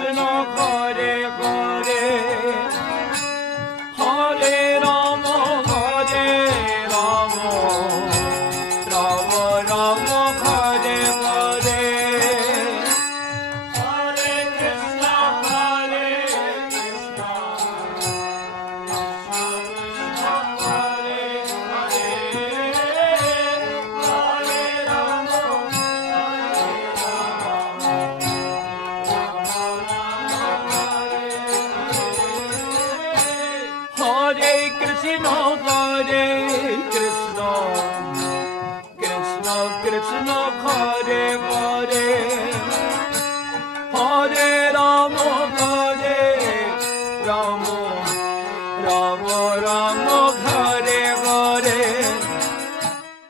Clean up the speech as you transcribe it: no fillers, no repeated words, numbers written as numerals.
Krishna Hare Hare Hare Rama Hare Rama Rama Rama Hare Hare Hare Krishna Hare Krishna Krishna Krishna Hare Hare Hare Rama Hare Krishna Hare Krishna Krishna Krishna Hare